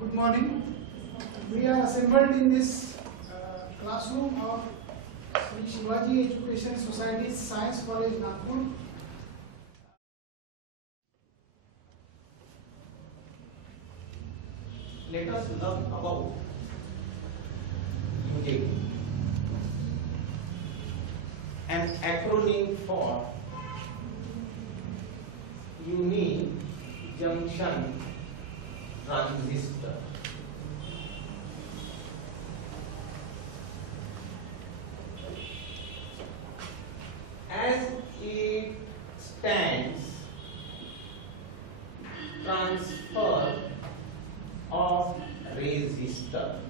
Good morning. We are assembled in this classroom of Sri Shivaji Education Society's Science College, Nagpur. Let us learn about UJT, an acronym for Uni Junction Transistor. As it stands, transfer of resistor,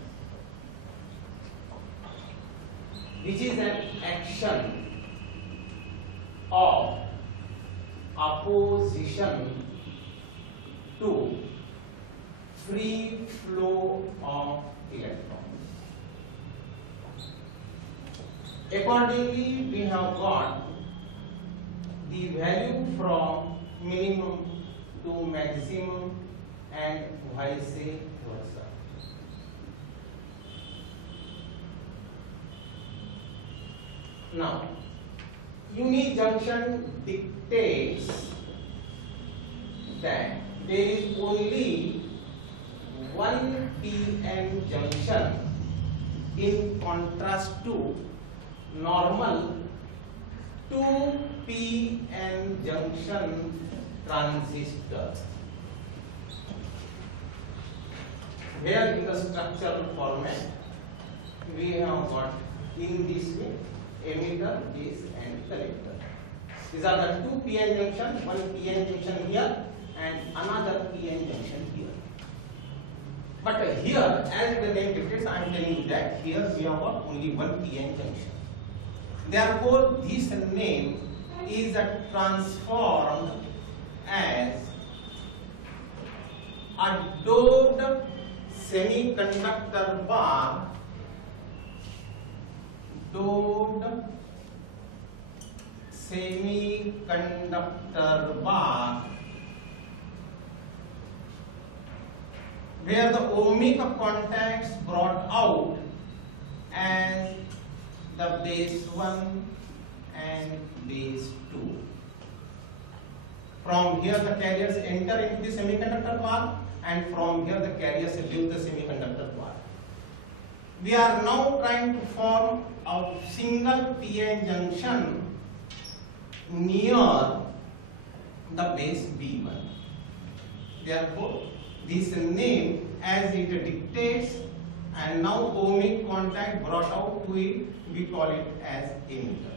which is an action of opposition to free flow of electrons. Accordingly, we have got the value from minimum to maximum and vice versa. Now, uni junction dictates that there is only one p-n junction in contrast to normal 2 p-n junction transistor, where in the structural format we have got in this way emitter, base and collector. These are the 2 p-n junction, one p-n junction here and another p-n junction here. But here, as the name dictates, I am telling you that here we have got only one p-n junction. Therefore, this name is transformed as a doped semiconductor bar, where the ohmic contacts brought out as the base 1 and base 2. From here the carriers enter into the semiconductor bar, and from here the carriers leave the semiconductor bar. We are now trying to form a single p-n junction near the base B1. Therefore, this name as it dictates, and now ohmic contact brought out to it, we call it as emitter.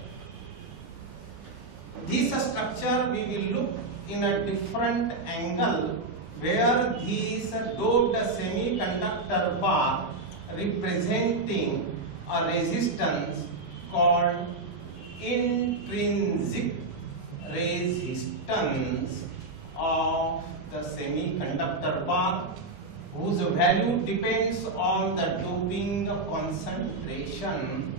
This structure we will look in a different angle, where this doped semiconductor bar representing a resistance called intrinsic resistance of the semiconductor bar, whose value depends on the doping concentration,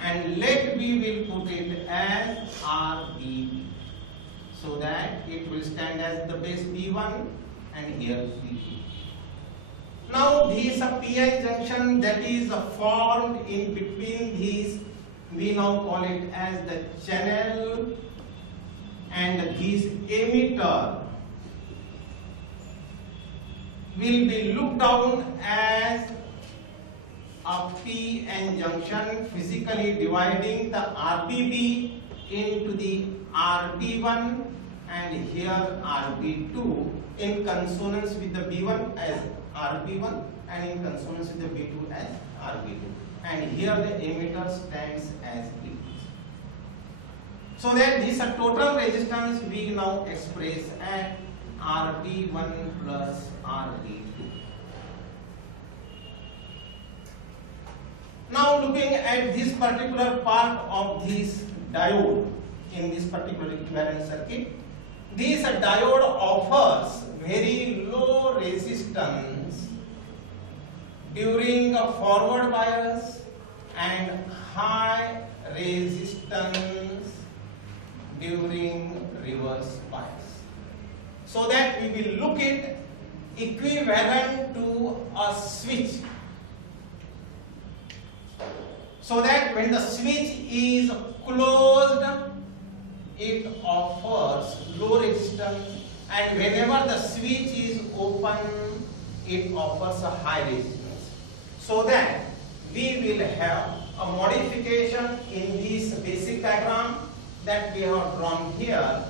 and let we will put it as RBB, so that it will stand as the base B1 and here B2. Now this p-n junction that is formed in between these, we now call it as the channel, and this emitter will be looked down as a p-n junction, physically dividing the RBB into the RB1 and here RB2, in consonance with the B1 as RB1 and in consonance with the B2 as RB2, and here the emitter stands as B. So that this total resistance we now express as RB1 plus RB2. Now looking at this particular part of this diode in this particular equivalent circuit, this diode offers very low resistance during a forward bias and high resistance during reverse bias. so that we will look it equivalent to a switch. So that when the switch is closed, it offers low resistance, and whenever the switch is open, it offers a high resistance. So that we will have a modification in this basic diagram that we have drawn here.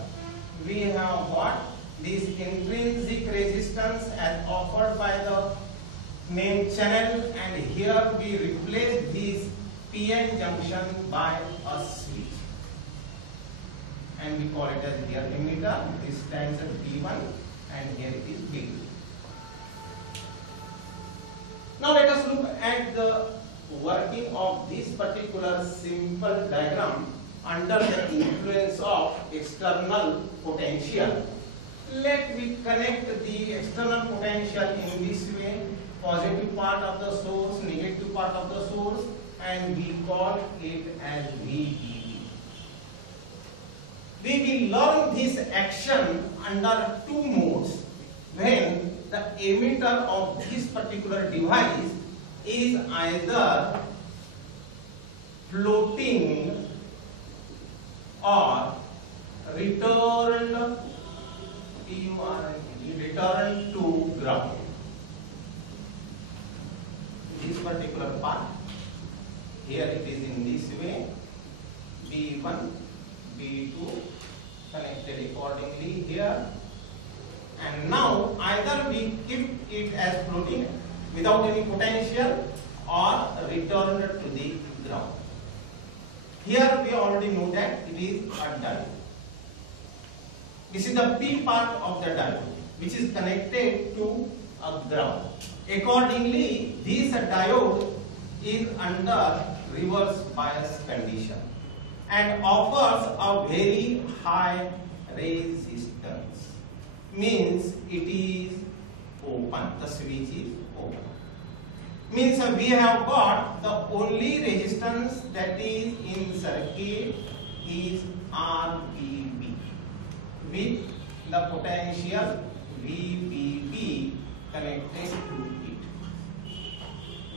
We have what? This intrinsic resistance as offered by the main channel, and here we replace this PN junction by a switch, and we call it as here emitter. This stands as B1 and here it is B2. Now let us look at the working of this particular simple diagram under the influence of external potential. Let me connect the external potential in this way: positive part of the source, negative part of the source, and we call it as VDD. We will learn this action under two modes. When the emitter of this particular device is either floating or returned to ground. This particular part, here it is in this way, B1, B2 connected accordingly here, and now either we keep it as floating without any potential or returned to the ground. Here we already know that it is a diode. This is the P part of the diode, which is connected to a ground. Accordingly, this diode is under reverse bias condition and offers a very high resistance. Means it is open, the switch is open. Means we have got the only resistance that is in circuit is RPB with the potential VPB connected to it.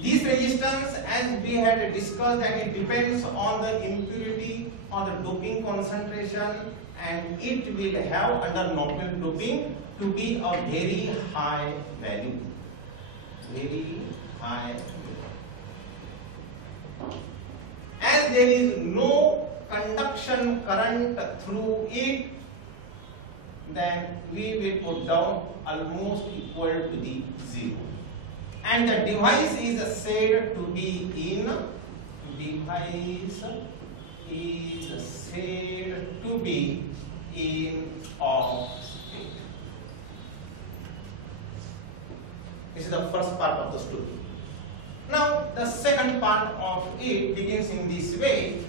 This resistance, as we had discussed, that it depends on the impurity or the doping concentration, and it will have under normal doping to be a very high value. Very high value. As there is no conduction current through it, then we will put down almost equal to the zero. And the device is said to be in off state. This is the first part of the story. Now the second part of it begins in this way.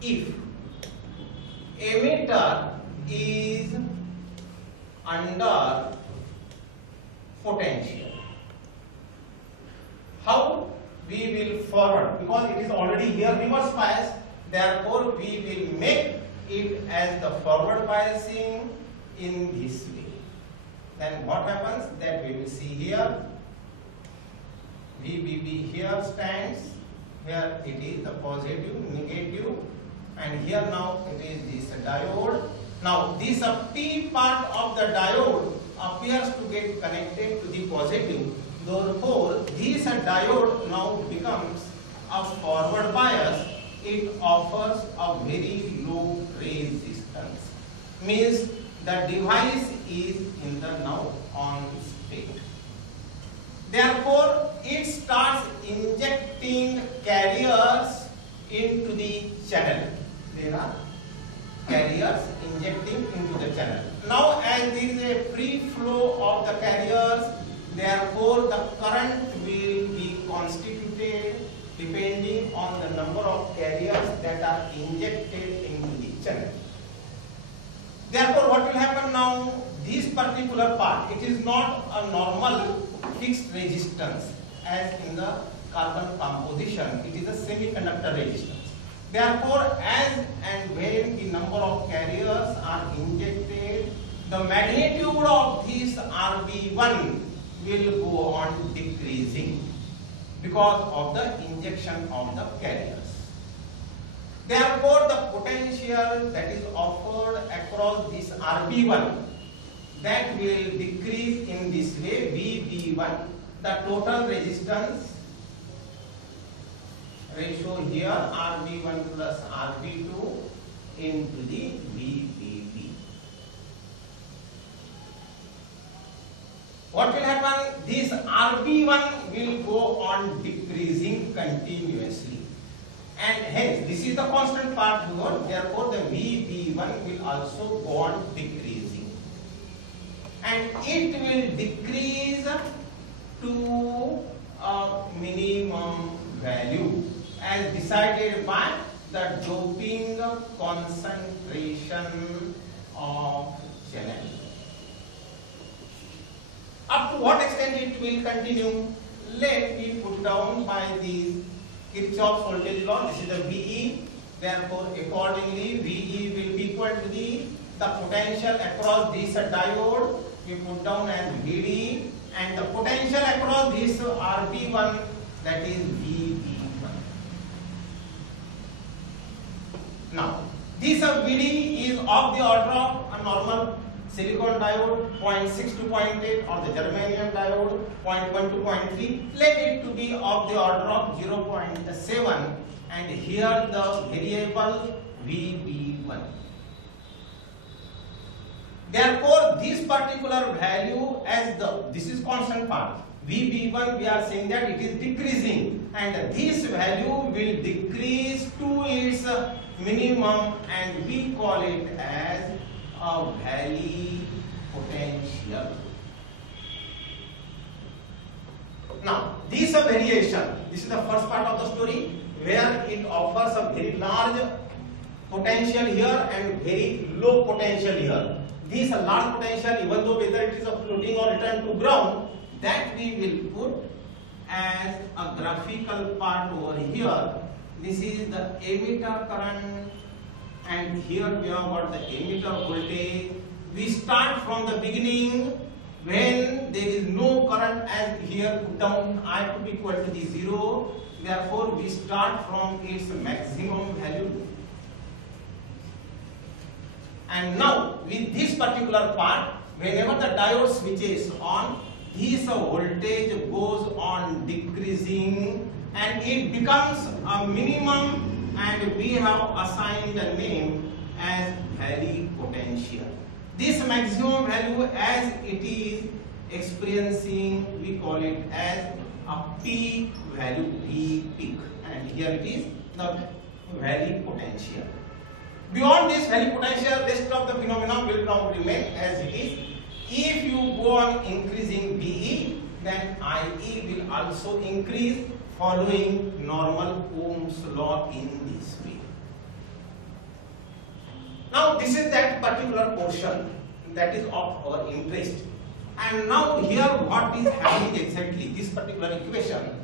If emitter is under potential, how we will forward, because it is already here reverse bias, therefore we will make it as the forward biasing in this way. Then what happens, that we will see here VBB here stands, here it is the positive, negative, and here now it is this diode. Now this P part of the diode appears to get connected to the positive. Therefore, this diode now becomes a forward bias. It offers a very low resistance. Means the device is in the now on state. Therefore, it starts injecting carriers into the channel. There are carriers injecting into the channel. Now, as there is a free flow of the carriers, therefore the current will be constituted depending on the number of carriers that are injected into the channel. Therefore, what will happen now? This particular part, it is not a normal fixed resistance as in the carbon composition. It is a semiconductor resistance. Therefore, as and when the number of carriers are injected the magnitude of this RB1 will go on decreasing because of the injection of the carriers. Therefore, the potential that is offered across this RB1, that will decrease in this way. VB1, the total resistance ratio here, RB1 plus RB2 into the VBB. What will happen? This RB1 will go on decreasing continuously, and hence this is the constant part here. Therefore, the VB1 will also go on decreasing, and it will decrease to a minimum value as decided by the doping concentration of channel. Up to what extent it will continue? Let me put down by the Kirchhoff's voltage law. This is the VE. Therefore, accordingly, VE will be equal to the potential across this diode. We put down as VD, and the potential across this RB1, that is VB1. Now, this VD is of the order of a normal silicon diode 0.6 to 0.8, or the germanium diode 0.1 to 0.3. Let it to be of the order of 0.7, and here the variable VB1. Therefore, this particular value, as this is constant part, VB1, we are saying that it is decreasing, and this value will decrease to its minimum, and we call it as a valley potential. Now, this variation, this is the first part of the story, where it offers a very large potential here and very low potential here. This large potential, even though whether it is a floating or returned to ground, that we will put as a graphical part over here. This is the emitter current, and here we have got the emitter voltage. We start from the beginning when there is no current, as here put down I to be equal to the 0. Therefore, we start from its maximum value. And now, with this particular part, whenever the diode switches on, this voltage goes on decreasing, and it becomes a minimum, and we have assigned a name as valley potential. This maximum value, as it is experiencing, we call it as a peak value, V peak, and here it is the valley potential. Beyond this valley potential, rest of the phenomena will now remain as it is. If you go on increasing VE, then IE will also increase following normal Ohm's law in this way. Now, this is that particular portion that is of our interest. And now here what is happening exactly, this particular equation,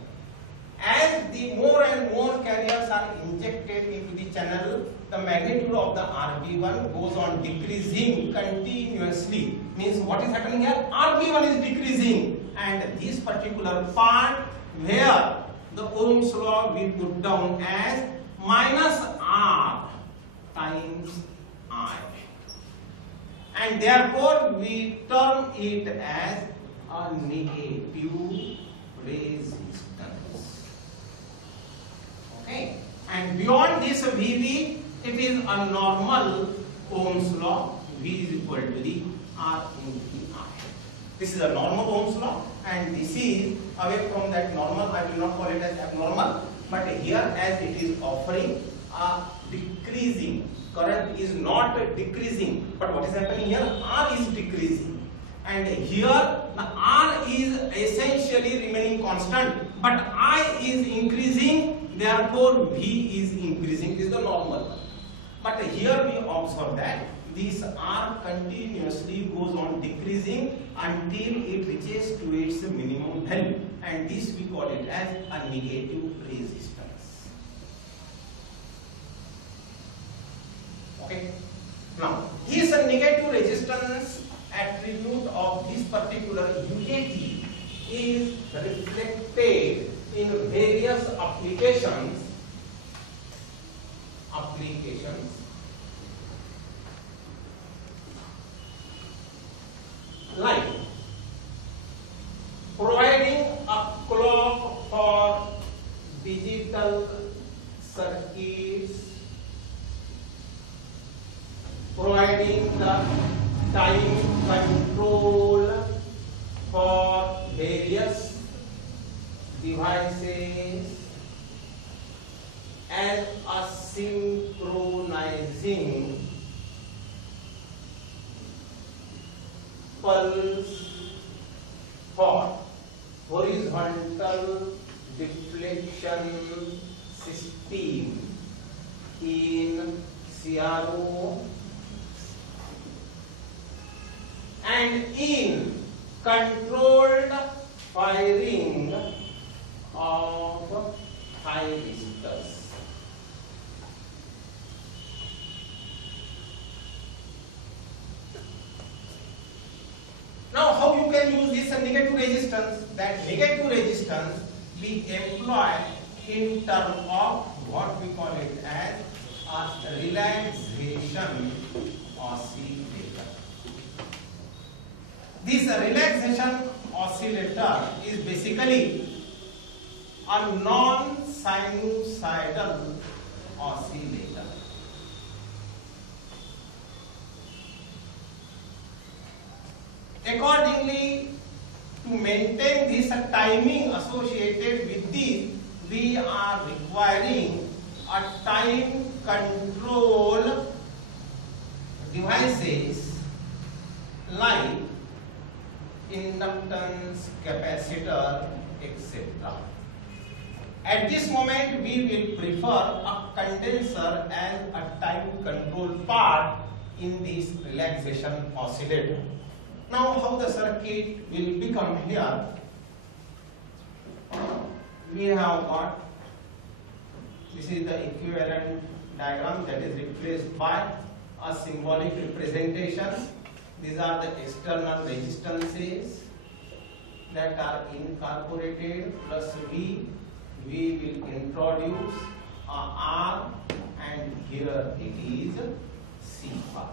as the more and more carriers are injected into the channel, the magnitude of the RB1 goes on decreasing continuously. Means what is happening here? RB1 is decreasing, and this particular part where the Ohm's law we put down as minus R times I, and therefore we term it as a negative resistance. Okay, and beyond this VB, it is a normal Ohm's law. V is equal to the R into the I. This is a normal Ohm's law, and this is away from that normal. I will not call it as abnormal, but here as it is offering a decreasing. Current is not decreasing, but what is happening here? R is decreasing, and here the R is essentially remaining constant, but I is increasing, therefore V is increasing. This is the normal. But here we observe that this R continuously goes on decreasing until it reaches to its minimum value, and this we call it as a negative resistance. Okay. Now, this negative resistance attribute of this particular UJT is reflected in various applications like providing a clock for digital circuits, providing the time control for various devices, and a synchronizing pulse for horizontal deflection system in CRO and in controlled firing of thyristors. Now, how you can use this negative resistance? That negative resistance we employ in terms of what we call it as a relaxation oscillator. This relaxation oscillator is basically a non-sinusoidal oscillator. Accordingly, to maintain this timing associated with this, we are requiring a time control devices like inductance, capacitor, etc. At this moment, we will prefer a condenser as a time control part in this relaxation oscillator. Now, how the circuit will become here? We have got, this is the equivalent diagram that is replaced by a symbolic representation. These are the external resistances that are incorporated plus V. We will introduce a R and here it is C bar.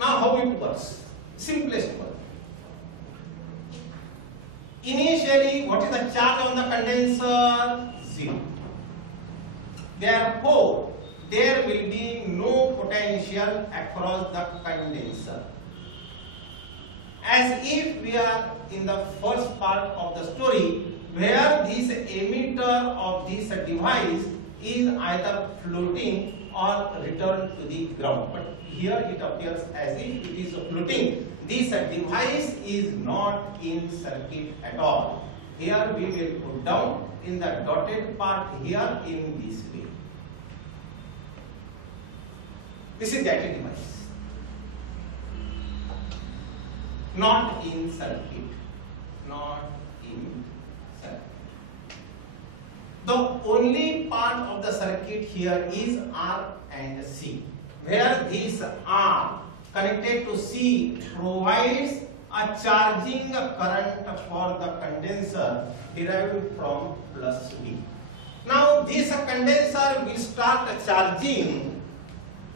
Now, how it works? Simplest one. Initially, what is the charge on the condenser? 0. Therefore, there will be no potential across the condenser. As if we are in the first part of the story, where this emitter of this device is either floating or returned to the ground. But here it appears as if it is floating. This device is not in circuit at all. Here we will put down in the dotted part here in this way. This is that device. Not in circuit. Not in circuit. The only part of the circuit here is R and C, where this R connected to C provides a charging current for the condenser derived from plus V. Now this condenser will start charging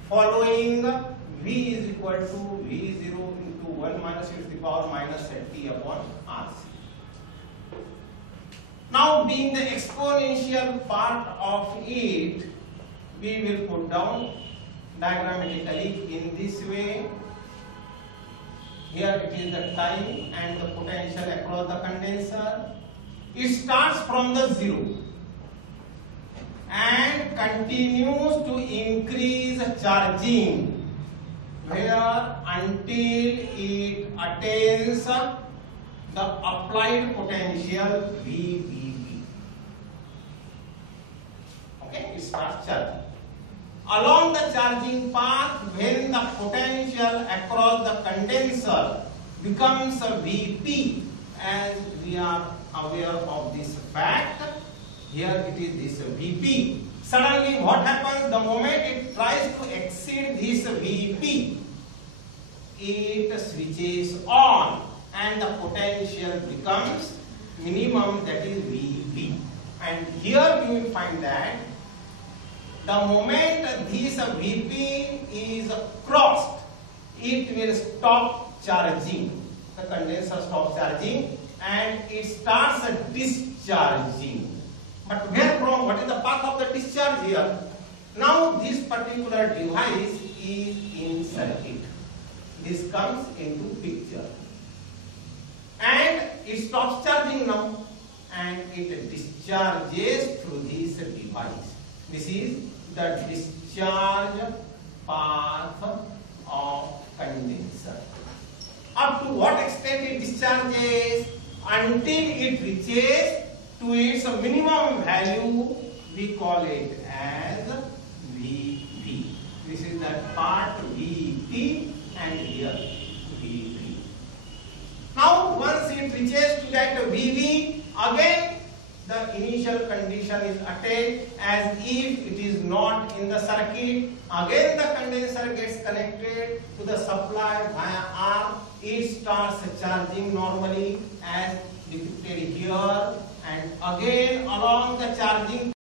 following V is equal to V0 into 1 minus e to the power minus T upon RC. Now, being the exponential part of it, we will put down diagrammatically in this way. Here it is the time and the potential across the condenser. It starts from the 0 and continues to increase charging where until it attains the applied potential VBB. Okay, it starts charging. Along the charging path, when the potential across the condenser becomes a VP, as we are aware of this fact, here it is this VP. Suddenly what happens? The moment it tries to exceed this VP, it switches on and the potential becomes minimum, that is VP. And here you will find that the moment this VP is crossed, it will stop charging. The condenser stops charging and it starts discharging. But where from? What is the path of the discharge here? Now this particular device is in circuit. This comes into picture. And it stops charging now and it discharges through this device. This is the discharge path of condenser. Up to what extent it discharges? Until it reaches to its minimum value, we call it as VP. This is that part VP and here VP. Now once it reaches to that VP, again the initial condition is attained as if it is not in the circuit. Again the condenser gets connected to the supply via arm. It starts charging normally as depicted here, and again along the charging